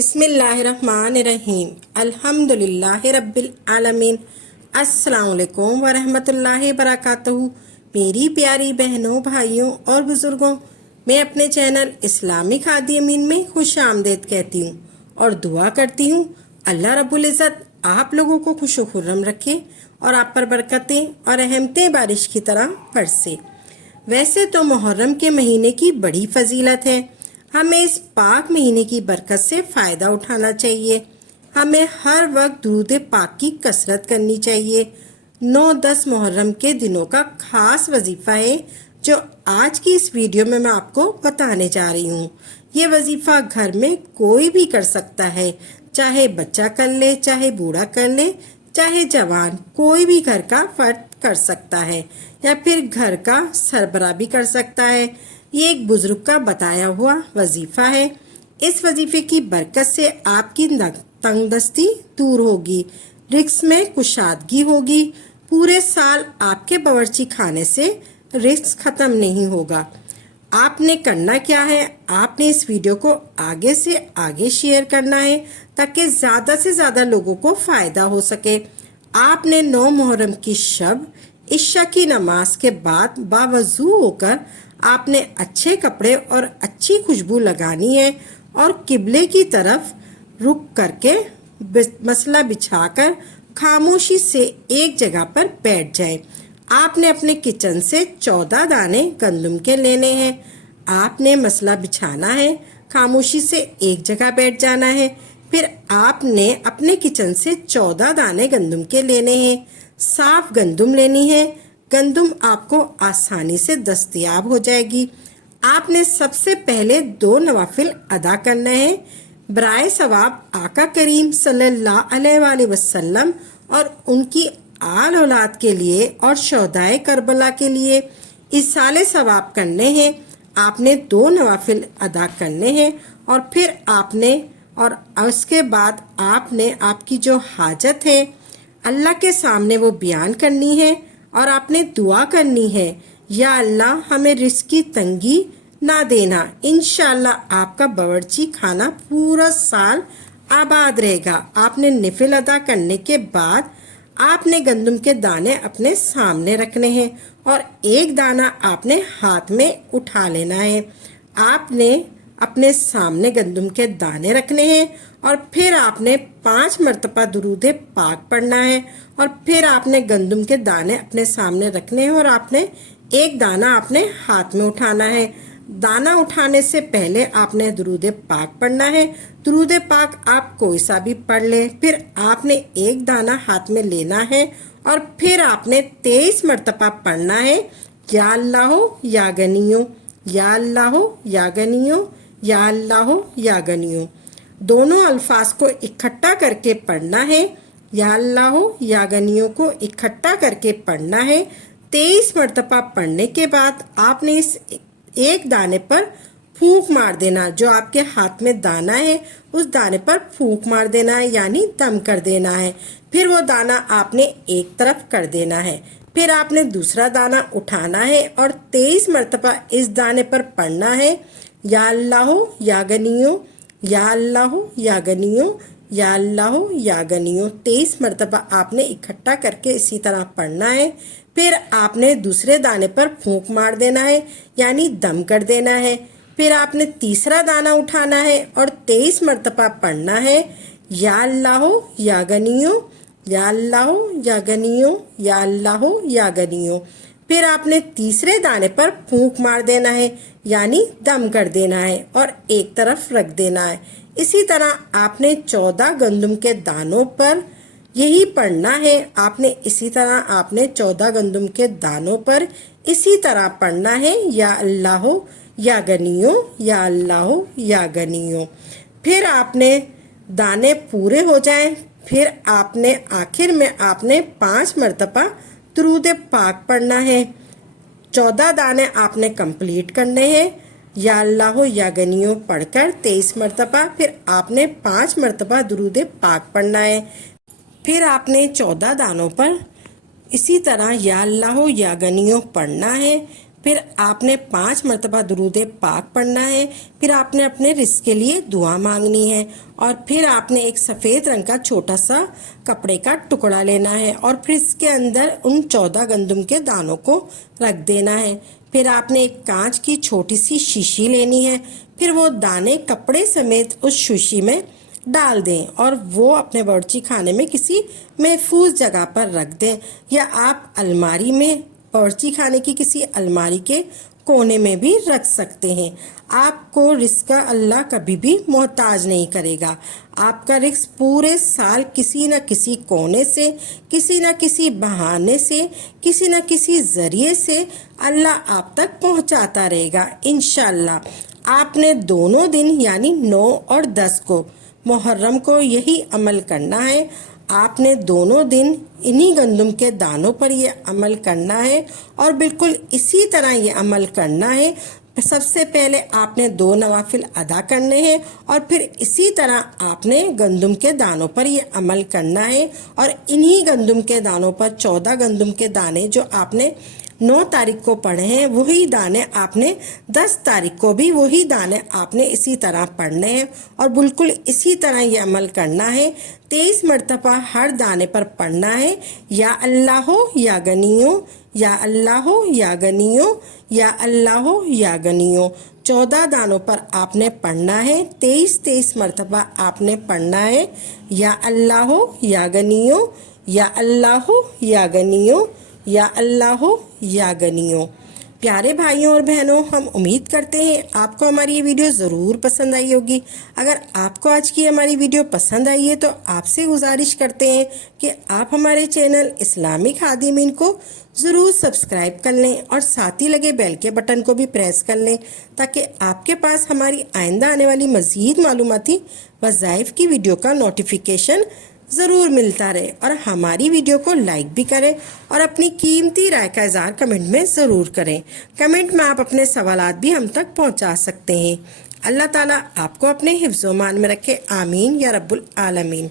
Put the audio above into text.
بسم اللہ الرحمن الرحیم الحمدللہ رب العالمین۔ السلام علیکم ورحمۃ اللہ وبرکاتہ۔ میری پیاری بہنوں، بھائیوں اور بزرگوں، میں اپنے چینل اسلامی کھادی امین میں خوش آمدید کہتی ہوں اور دعا کرتی ہوں اللہ رب العزت آپ لوگوں کو خوش و خرم رکھے اور آپ پر برکتیں اور رحمتیں بارش کی طرح برسے۔ ویسے تو محرم کے مہینے کی بڑی فضیلت ہے، ہمیں اس پاک مہینے کی برکت سے فائدہ اٹھانا چاہیے۔ ہمیں ہر وقت درود پاک کی کثرت کرنی چاہیے۔ 9-10 محرم کے دنوں کا خاص وظیفہ ہے جو آج کی اس ویڈیو میں آپ کو بتانے جا رہی ہوں۔ یہ وظیفہ گھر میں کوئی بھی کر سکتا ہے، چاہے بچہ کر لے، چاہے بوڑھا کر لے، چاہے جوان، کوئی بھی گھر کا فرد کر سکتا ہے یا پھر گھر کا سربراہ بھی کر سکتا ہے۔ یہ ایک بزرگ کا بتایا ہوا وظیفہ ہے۔ اس وظیفے کی برکت سے آپ کی تنگ دستی دور ہوگی، رزق میں کشادگی ہوگی، پورے سال آپ کے باورچی خانے سے رزق ختم نہیں ہوگا۔ آپ نے کرنا کیا ہے، آپ نے اس ویڈیو کو آگے سے آگے شیئر کرنا ہے تاکہ زیادہ سے زیادہ لوگوں کو فائدہ ہو سکے۔ آپ نے 9 محرم کی شب عشاء کی نماز کے بعد باوضو ہو کر آپ نے اچھے کپڑے اور اچھی خوشبو لگانی ہے اور قبلے کی طرف رخ کر کے مسلح بچھا کر خاموشی سے ایک جگہ پر بیٹھ جائیں۔ آپ نے اپنے کچن سے 14 دانے گندم کے لینے ہیں۔ آپ نے مسلح بچھانا ہے، خاموشی سے ایک جگہ بیٹھ جانا ہے۔ پھر آپ نے اپنے کچن سے 14 دانے گندم کے لینے ہیں۔ صاف گندم لینی ہے، گندم آپ کو آسانی سے دستیاب ہو جائے گی۔ آپ نے سب سے پہلے 2 نوافل ادا کرنا ہے برائے ثواب آقا کریم صلی اللہ علیہ وآلہ وسلم اور ان کی آل اولاد کے لیے اور شہدائے کربلا کے لیے ایصال ثواب کرنے ہیں۔ آپ نے 2 نوافل ادا کرنے ہیں اور پھر آپ نے اور اس کے بعد آپ نے آپ کی جو حاجت ہے اللہ کے سامنے وہ بیان کرنی ہے اور آپ نے دعا کرنی ہے، یا اللہ ہمیں رزق کی تنگی نہ دینا۔ انشاءاللہ آپ کا باورچی خانہ پورا سال آباد رہے گا۔ آپ نے نفل ادا کرنے کے بعد آپ نے گندم کے دانے اپنے سامنے رکھنے ہیں اور ایک دانہ آپ نے ہاتھ میں اٹھا لینا ہے۔ آپ نے اپنے سامنے گندم کے دانے رکھنے ہیں اور پھر آپ نے 5 مرتبہ درود پاک پڑھنا ہے اور پھر آپ نے گندم کے دانے اپنے سامنے رکھنے ہیں اور آپ نے ایک دانہ اپنے ہاتھ میں اٹھانا ہے۔ دانہ اٹھانے سے پہلے آپ نے درود پاک پڑھنا ہے۔ درود پاک آپ کوئی سا بھی پڑھ لیں۔ پھر آپ نے ایک دانہ ہاتھ میں لینا ہے اور پھر آپ نے 23 مرتبہ پڑھنا ہے، یا اللہ یا غنیو، یا اللہ یا غنیو، یا اللہ یا غنیو۔ دونوں الفاظ کو اکٹھا کر کے پڑھنا ہے، یا اللہ یا غنیو کو اکٹھا کر کے پڑھنا ہے۔ 23 مرتبہ پڑھنے کے بعد آپ نے اس ایک دانے پر پھونک مار دینا، جو آپ کے ہاتھ میں دانہ ہے اس دانے پر پھونک مار دینا ہے، یعنی دم کر دینا ہے۔ پھر وہ دانہ آپ نے ایک طرف کر دینا ہے۔ پھر آپ نے دوسرا دانہ اٹھانا ہے اور 23 مرتبہ اس دانے پر پڑھنا ہے، یا اللہ یا غنیو، یا اللہ یا غنیو، یا اللہ یا غنیو۔ 23 مرتبہ آپ نے اکٹھا کر کے اسی طرح پڑھنا ہے۔ پھر آپ نے دوسرے دانے پر پھونک مار دینا ہے، یعنی دم کر دینا ہے۔ پھر آپ نے تیسرا دانہ اٹھانا ہے اور 23 مرتبہ پڑھنا ہے، یا اللہ یا غنیو، یا اللہ یا غنیو، یا اللہ یا غنیو۔ پھر آپ نے تیسرے دانے پر پھونک مار دینا ہے، یعنی دم کر دینا ہے اور ایک طرف رکھ دینا ہے۔ اسی طرح آپ نے 14 گندم کے دانوں پر یہی پڑھنا ہے۔ آپ نے اسی طرح آپ نے 14 گندم کے دانوں پر اسی طرح پڑھنا ہے، یا اللہ یا غنیو، یا اللہ یا غنیو۔ پھر آپ نے دانے پورے ہو جائیں، پھر آپ نے آخر میں آپ نے 5 مرتبہ درود پاک پڑھنا ہے۔ 14 دانے آپ نے کمپلیٹ کرنے ہیں، یا اللہ یا غنیو پڑھ کر 23 مرتبہ، پھر آپ نے 5 مرتبہ درود پاک پڑھنا ہے۔ پھر آپ نے 14 دانوں پر اسی طرح یا اللہ یا غنیو پڑھنا ہے۔ پھر آپ نے 5 مرتبہ درود پاک پڑھنا ہے، پھر آپ نے اپنے رزق کے لیے دعا مانگنی ہے، اور پھر آپ نے ایک سفید رنگ کا چھوٹا سا کپڑے کا ٹکڑا لینا ہے اور پھر اس کے اندر ان 14 گندم کے دانوں کو رکھ دینا ہے۔ پھر آپ نے ایک کانچ کی چھوٹی سی شیشی لینی ہے، پھر وہ دانے کپڑے سمیت اس شیشی میں ڈال دیں اور وہ اپنے باورچی خانے میں کسی محفوظ جگہ پر رکھ دیں، یا آپ الماری میں باورچی خانے کی کسی الماری کے کونے میں بھی رکھ سکتے ہیں۔ آپ کو رزق کا اللہ کبھی بھی محتاج نہیں کرے گا۔ آپ کا رزق پورے سال کسی نہ کسی کونے سے، کسی نہ کسی بہانے سے، کسی نہ کسی ذریعے سے اللہ آپ تک پہنچاتا رہے گا انشاءاللہ۔ آپ نے دونوں دن یعنی 9 اور 10 کو محرم کو یہی عمل کرنا ہے۔ آپ نے دونوں دن انہی گندم کے دانوں پر یہ عمل کرنا ہے اور بالکل اسی طرح یہ عمل کرنا ہے۔ سب سے پہلے آپ نے 2 نوافل ادا کرنے ہیں اور پھر اسی طرح آپ نے گندم کے دانوں پر یہ عمل کرنا ہے، اور انہی گندم کے دانوں پر 14 گندم کے دانے جو آپ نے 9 تاریخ کو پڑھے ہیں وہی دانے آپ نے 10 تاریخ کو بھی وہی دانے آپ نے اسی طرح پڑھنے ہیں، اور بالکل اسی طرح یہ عمل کرنا ہے۔ 23 مرتبہ ہر دانے پر پڑھنا ہے، یا اللہ ہو یا غنیوں، یا اللہ ہو یا غنیوں، یا اللہ ہو یا غنیوں۔ 14 دانوں پر آپ نے پڑھنا ہے، 23 مرتبہ آپ نے پڑھنا ہے، یا اللہ ہو یا غنیوں، یا اللہ ہو یا غنیوں، یا اللہ ہو یا غنیوں۔ پیارے بھائیوں اور بہنوں، ہم امید کرتے ہیں آپ کو ہماری یہ ویڈیو ضرور پسند آئی ہوگی۔ اگر آپ کو آج کی ہماری ویڈیو پسند آئی ہے تو آپ سے گزارش کرتے ہیں کہ آپ ہمارے چینل اسلامی خادمین کو ضرور سبسکرائب کر لیں اور ساتھ ہی لگے بیل کے بٹن کو بھی پریس کر لیں، تاکہ آپ کے پاس ہماری آئندہ آنے والی مزید معلوماتی وظائف کی ویڈیو کا نوٹیفیکیشن ضرور ملتا رہے، اور ہماری ویڈیو کو لائک بھی کریں اور اپنی قیمتی رائے کا اظہار کمنٹ میں ضرور کریں۔ کمنٹ میں آپ اپنے سوالات بھی ہم تک پہنچا سکتے ہیں۔ اللہ تعالیٰ آپ کو اپنے حفظ و امان میں رکھے، آمین یا رب العالمین۔